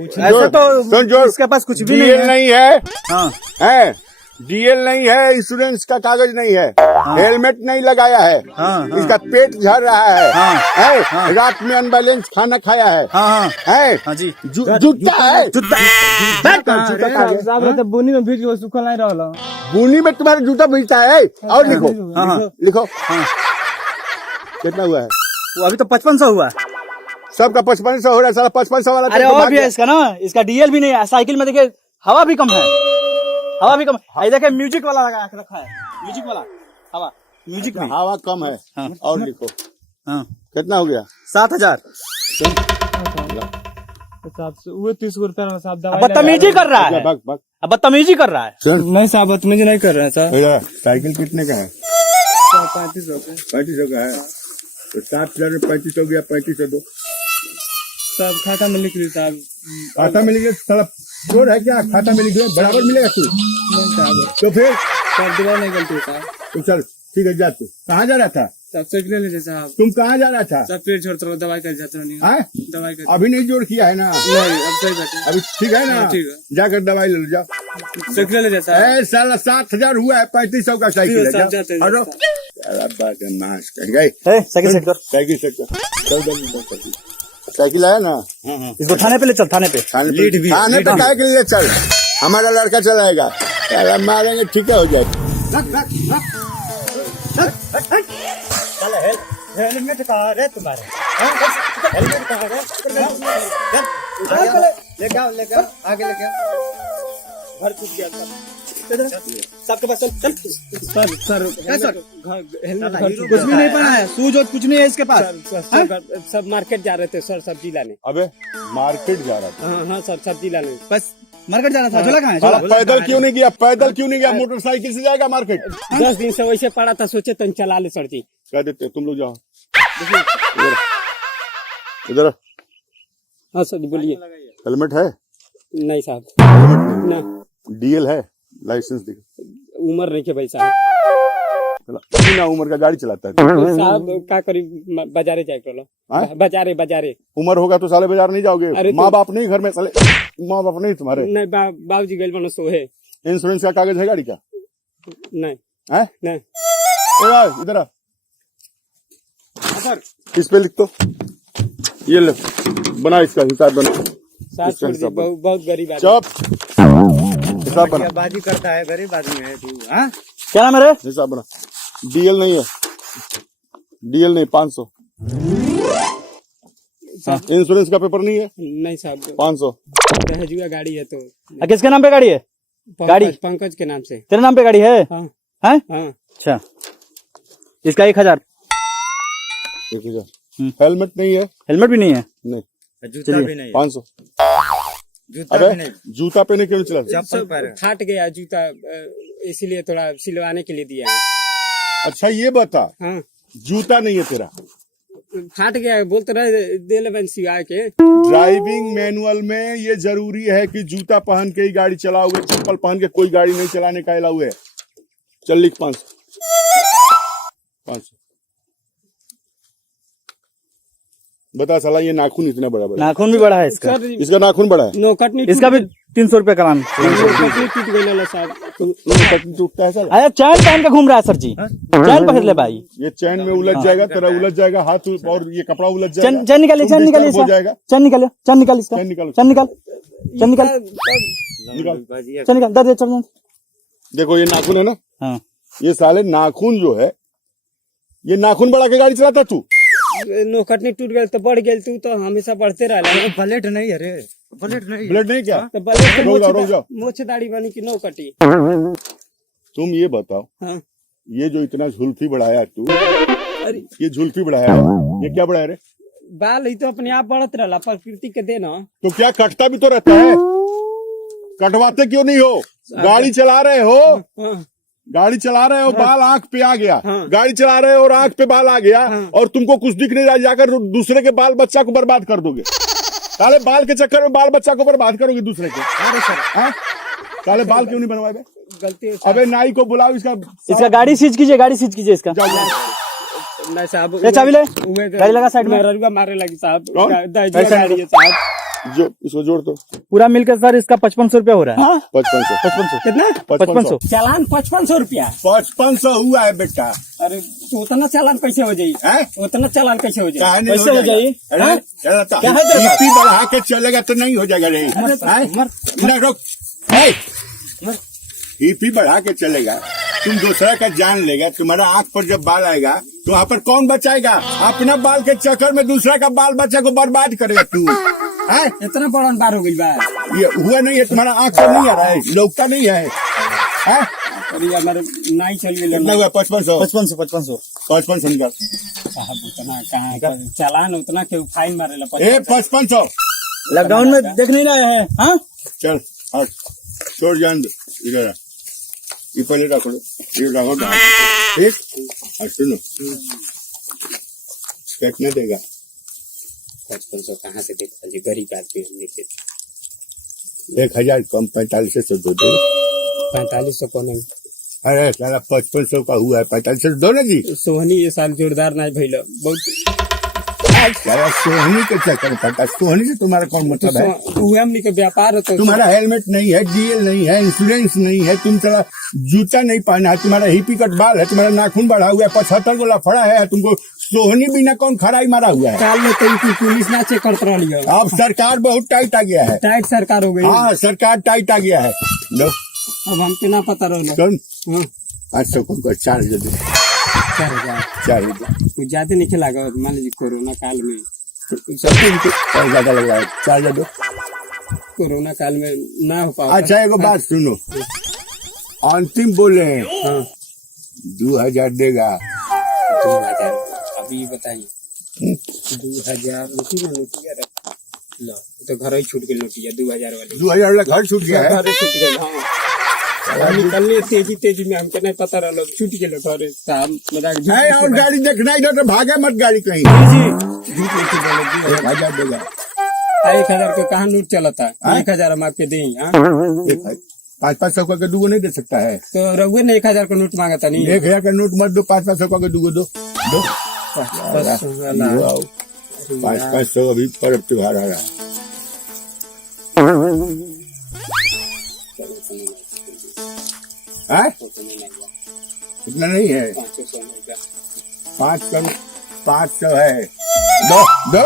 ऐसा तो इसके पास कुछ भी नहीं है। हाँ है डीएल नहीं है, इंश्योरेंस का कागज नहीं है, हेलमेट नहीं लगाया है, इसका पेट झड़ रहा है, रात में अनबैलेंस खाना खाया है, जी जूता है, बुनी में भीज सुखल नहीं रहा। बुनी में तुम्हारा जूता भीजता है। और लिखो लिखो कितना हुआ है? वो अभी तो 5500 हुआ। सबका 5500 हो रहा है, साला 5500 वाला। अरे और भी है इसका ना, इसका डीएल भी नहीं है। साइकिल में देखिए हवा भी कम है, हवा भी कम है। ये देखिए म्यूजिक वाला लगा रखा है, म्यूजिक वाला हवा, म्यूजिक में हवा कम है। और लिखो कितना हो गया? 7000। वो 30 रुपया साहब दवाई बदतमीजी कर रहा है, अब बदतमीजी कर रहा है। नहीं साहब बदतमीजी नहीं कर रहे हैं सर। साइकिल कितने का है? 3500 का। 3500 का है तो 7000 में 3500 गया, 3500 दो। साहब खाता में लिख ली साहब। खाता में लिखे साला चोर है क्या? खाता में लिखे बराबर मिलेगा तू। नहीं साहब तो फिर साहब दोबारा नहीं गलती साहब। तो चल ठीक है, जा तू। कहाँ जा रहा था? साहब सोच ले लीजिए साहब। तुम कहाँ जा रहा था? सब पेट छोड़ता दवाई कर जाता नहीं। हाँ? दवाई कर अभी नहीं जोड़ किया है ना? नहीं अब सही बात है। अभी ठीक है ना? ठीक है। जाकर दवाई ले लो, जाओ। सोच ले लीजिए साहब। साला 7000 हुआ है, 3500 का साइकिल है। साहब साइकिल सेट कर, साइकिल आया ना? इसको थाने पे ले चल, थाने पे। थाने पे काहे के लिए चल? हमारा लड़का चलाएगा, मारेंगे ठीक है, हो जाएगा। हेलमेट कहाँ है तुम्हारे? हेलमेट कहाँ है? लेके आओ आगे लेके आओ। घर छूट गया सबके पास। चल सर कुछ भी नहीं पड़ा है, सूज और कुछ नहीं है इसके पास। सब मार्केट जा रहे थे सर, सब्जी लाने। अबे मार्केट जा रहा था? हाँ सर सब्जी लाने। बस मार्केट जाना था। झोला कहाँ है? साला पैदल क्यों नहीं गया? पैदल क्यों नहीं गया? मोटरसाइकिल से जाएगा मार्केट। 10 दिन से वैसे पड़ा था, सोचे तो चला ले सर जी। कह देते तुम लोग जाओ इधर। हाँ सर बोलिए। हेलमेट है? नहीं साहब ना। डीएल है? लाइसेंस दिखा। उम्र नहीं के भाई साहब। बिना उम्र का गाड़ी चलाता है साहब का करी बाजारे जाए तो बाजारे उम्र होगा तो साले बाजार नहीं जाओगे? माँ बाप नहीं घर में? साले माँ बाप नहीं तुम्हारे? नहीं बाबूजी गए बनो सोहे। इंश्योरेंस का कागज है गाड़ी का? नहीं है? नहीं। इधर आ सर, इस पे लिख दो। ये लो बना, इसका हिसाब बना। बहुत गरीब चुप, हिसाब बना। बाजी करता है, गरीब आदमी है तू। क्या नाम है रे? हिसाब बना। डीएल नहीं है, डीएल नहीं। 500 इंश्योरेंस का पेपर नहीं है? नहीं साहब 500 दहेजुआ गाड़ी है तो। किसके नाम पे गाड़ी है? गाड़ी पंकज के नाम से। तेरे नाम पे गाड़ी है? हाँ हैं? हाँ। अच्छा, इसका 1000। 1000। हेलमेट नहीं है? हेलमेट भी नहीं है? नहीं। जूता भी नहीं है? 500। जूता भी नहीं? जूता पहने क्यों चला? चप्पल फाट गया जूता, इसीलिए थोड़ा सिलवाने के लिए दिया है। अच्छा ये बता, हाँ जूता नहीं है तेरा? फाट गया, बोलते रहे दे ले सिवा के। ड्राइविंग मैनुअल में ये जरूरी है कि जूता पहन के ही गाड़ी चलाओगे, चप्पल पहन के कोई गाड़ी नहीं चलाने का अलाउ है। चल लिख 500। बता साला, ये नाखून इतना बड़ा बड़ा? नाखून भी बड़ा है इसका? इसका नाखून बड़ा है? नौकट नहीं, इसका भी 300 रुपया करान। टूट गया साहब। टूटता है साला? अरे चैन पहन के घूम रहा है सर जी, चैन पहन ले भाई। ये चैन में उलझ जाएगा, तेरा उलझ जाएगा हाथ, और ये कपड़ा उलझ जाएगा। चैन निकालिए, चैन निकालिए, हो जाएगा। चैन निकालिए, चैन निकाल इसका, चैन निकालो, चैन निकाल, चैन निकाल, चैन निकाल। दे चल। देखो ये नाखून है ना? हाँ। ये साले नाखून जो है, ये नाखून बढ़ा के गाड़ी चलाता तू? नौकट नहीं टूट गया तो बढ़ गया, तू तो हमेशा बढ़ते रहा। ब्लेड नहीं है रे, ब्लेड नहीं, ब्लेड नहीं क्या? तो ब्लेड रुक जाओ। मोछ दाढ़ी बनी की नौकटी। तुम ये बताओ, हाँ। ये जो इतना झुल्फी बढ़ाया तू, अरे ये झुल्फी बढ़ाया, ये क्या बढ़ाया रे? बाल ही तो अपने आप बढ़त रहा, प्रकृति के देना। तो क्या कटता भी तो रहता है? कटवाते क्यों नहीं हो? गाड़ी चला रहे हो, हाँ। गाड़ी चला रहे हो, बाल आंख पे आ गया। हाँ। गाड़ी चला रहे हो और आंख पे बाल आ गया। हाँ। और तुमको कुछ दिख नहीं रहा, जाकर दूसरे के बाल बच्चा को बर्बाद कर दोगे। साले बाल के चक्कर में बाल बच्चा को बर्बाद करोगे दूसरे के। अरे सर, साले बाल क्यों नहीं बनवाए? गलती। अबे नाई को बुलाओ, इसका गाड़ी सीज कीजिए, गाड़ी सीज कीजिए इसका। नहीं साहब, चाबी ले, गाड़ी लगा साइड में। रुआ मारे लगी साहब। कौन? गाड़ी है साहब। जो इसको जोड़ दो। पूरा मिलकर सर इसका 5500 रुपया हो रहा है। हाँ 5500 5500 कितना 5500 चालान 5500 रुपया। 5500 हुआ है बेटा। अरे तो उतना चालान कैसे हो जाये? हैं? उतना चालान कैसे हो जाये? काहे नहीं कैसे हो जाएगा? जाएगी? अरे हाँ? चला तो क्या है तेरे पास? BP बढ़ा के चलेगा तो नहीं हो जाएगा रे। ना रोक। BP बढ़ा के चलेगा, तुम दूसरा का जान लेगा, तुम्हारा आंख पर जब बाल आएगा तो वहाँ पर कौन बचाएगा? अपना बाल के चक्कर में दूसरा का बाल बच्चा को बर्बाद करेगा तू। हैं? इतना बड़ा बार हो गई बा। ये हुआ नहीं है, तुम्हारा आंख से नहीं आ रहा है, लौकता नहीं है। हैं? अरे हमारे नाई चल गई कितना हुआ? 5500 5500 निकाल। साहब उतना कहाँ चालान उतना के फाइन मारेला। 5500 लॉकडाउन में देख नहीं रहे हैं। हाँ चल हट, छोड़ जान दो। इधर आ। ये पहले रखो, ये रखो ठीक। और सुनो, कितना देगा? 5500 कहाँ से देखा जी, गरीब आदमी हम देते। 1000 कम 4500 दो दो। 4500 को नहीं। अरे सारा 5500 का हुआ है, 4500 दो ना जी। सोहनी ये साल जोरदार नहीं भइल बहुत। सारा सोहनी के चक्कर पड़ता, सोहनी से तुम्हारा कौन मतलब है? हमनी के व्यापार होता। तुम्हारा हेलमेट नहीं है, DL नहीं है, इंश्योरेंस नहीं है, तुम सारा जूता नहीं पहना है, तुम्हारा हिपी कट बाल है, तुम्हारा नाखून बढ़ा हुआ है, 75 को लफड़ा है, तुमको सोहनी बिना कौन खराई मारा हुआ है? काल में तो पुलिस ना चेक करते रही है। अब सरकार बहुत टाइट आ गया है। टाइट सरकार हो गई। हाँ सरकार टाइट आ गया है। लो अब हमके ना पता रहो। सुन, हाँ 800 को 4 दे, 4000 4 दे। कुछ ज्यादा नहीं लगा। मान लीजिए कोरोना काल में, और ज्यादा लग रहा है, 4 दो। कोरोना काल में ना हो पाओ। अच्छा एगो बात सुनो, अंतिम बोले हैं हाँ 2000 देगा। 2000 अभी बताइए। 2000 नोटिया रख लो तो घर ही छूट गई नोटिया 2000 वाली। 2000 वाला घर छूट गया है। घर छूट गई। हाँ निकलने तेजी में हमके नहीं पता रहा, छूट गए घर साहब। मजाक नहीं, और गाड़ी देखना इधर तो भागे मत गाड़ी कहीं। झूठ नहीं बोले। 1000 देगा। 1000 के कहाँ नोट चलता है? 1000 हम आपके दें। 500 का दूगो नहीं दे सकता है। तो रघुए ने 1000 का नोट मांगा था नहीं। 1000 का नोट मत दो, 500 का दूगो दो। 500 अभी पर्व त्योहार आ रहा है। इतना नहीं है, 500 है। दो दो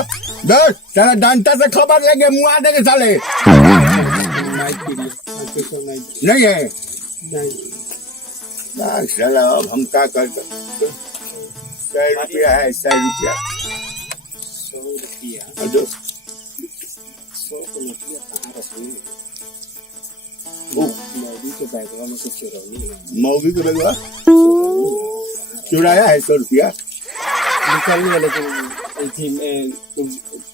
दो, साला डंडा से खबर लेंगे, मुआ देंगे साले। नहीं है साला, अब हम क्या कर सकते? 100 रुपया है, 100 रुपया। 100 रुपया दो। 100 को नोटिया कहाँ रखनी? मौगी के बैगवा में से चुरौनी है। मौगी को लगवा चुराया है 100 रुपया। निकलनी है, लेकिन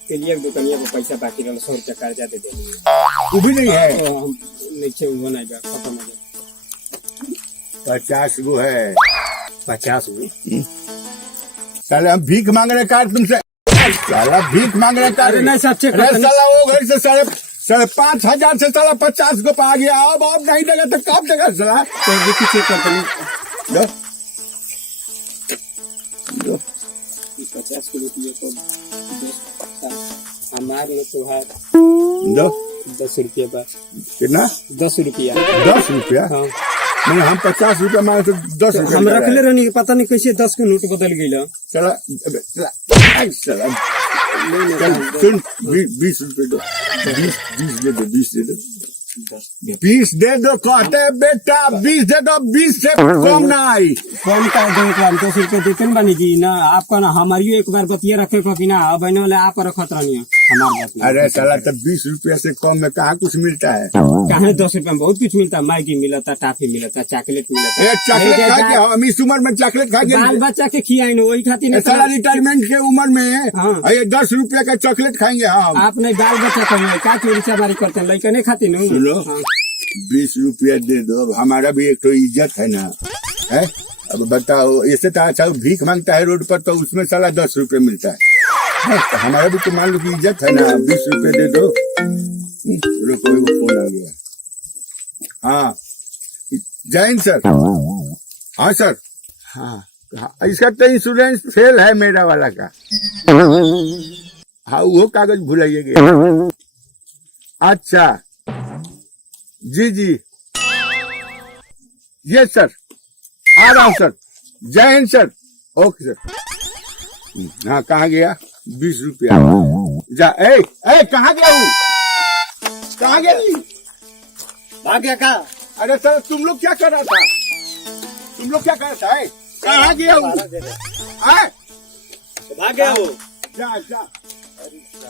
तेलिया दुकानिया को पैसा बाकी रहा 100 रुपया कर्जा दे दे। वो भी नहीं है। हम नीचे वो नहीं गया, खत्म हो गया। 50 गो है। 50 गो साले हम भीख मांग रहे कार तुमसे। साला भीख मांग रहे कार। अरे नहीं सब चेक अरे साला वो घर से 5,500 से साला 50 को पा गया। अब नहीं देगा तो कब देगा साला? तो चेक करते नहीं। दो दो 50 के रुपये को 10 हमारे में त्योहार दो 10 रुपये बस। कितना? 10 रुपया। 10 रुपया? हाँ मैंने हम 50 रुपया मांगे तो 10 रुपया हम रखले रहनी, पता नहीं कैसे 10 को नोट बदल गई। चला सुन, 20 रुपये दो, 20 दे दो, 20 दे दो, 20 दे दो कहते बेटा, 20 दे दो, 20 से कम ना आई। कौन का दो 10 रुपये देते न बनी जी ना आपका ना हमारी एक बार बतिया रखे को कि ना अब बहने वाले आप रखत रहनी है हमारे बात। अरे साला तब 20 रुपया से कम में कहाँ कुछ मिलता है? कहाँ 10 रुपये में बहुत कुछ मिलता है। मैगी मिलता, टाफी मिलता, चॉकलेट मिलता। चॉकलेट खा के हम इस उम्र में चॉकलेट खा बाल के बच्चा के खियाई वही खाती साला रिटायरमेंट के उम्र में हाँ। ये 10 रुपया का चॉकलेट खाएंगे हम। आप नहीं बाल बच्चा कर क्या चोरी चमारी करते हैं, लड़के नहीं खाती नु। सुनो, 20 रुपया दे दो, अब हमारा भी एक तो इज्जत है ना है। अब बताओ, ऐसे तो अच्छा भीख मांगता है रोड पर तो उसमें साला 10 रुपये मिलता है। तो हमारा भी तो मान लो कि इज्जत है ना, 20 रुपये दे दो। रुको एगो फोन आ गया। हाँ जय हिंद सर। हाँ सर। हाँ इसका तो इंश्योरेंस फेल है मेरा वाला का। हाँ वो कागज भुलाइएगा। अच्छा जी जी ये सर आ रहा हूँ सर। जय हिंद सर। Okay sir. हाँ कहाँ गया? 20 रुपया जा। ए कहाँ गया हूँ? कहाँ गया? भाग गया का? अरे सर तुम लोग क्या कर रहा था? तुम लोग क्या कर रहा था? कहाँ गया हूँ? भाग गया वो। जा जा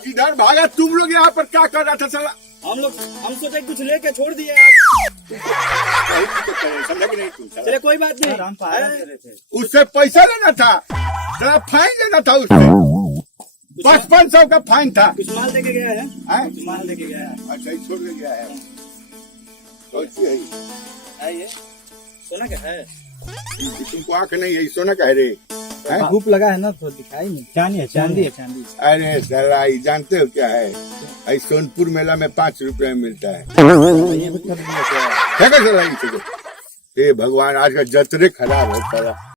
इधर भागा। तुम लोग यहाँ पर क्या कर रहा था साला? हम सोचे कुछ लेके छोड़ दिए आप। समझा कि नहीं तुम? चले कोई बात नहीं। उससे पैसा लेना था, साला फाइन लेना था उससे। 5500 का फाइन था। कुछ माल देके गया है? हैं? माल देके गया है। अच्छा ये छोड़ ले गया है। कौन-सी है? आइए सोना क्या है? तुमको आंख नहीं है, सोना कह रे? हैं? धूप लगा है ना तो दिखाई नहीं। चांदी है, चांदी है, चांदी। अरे साला ये जानते हो क्या है? आई सोनपुर मेला में 5 रुपए में मिलता है। क्या कर साला ये? हे भगवान आज का जतरे खराब है साला।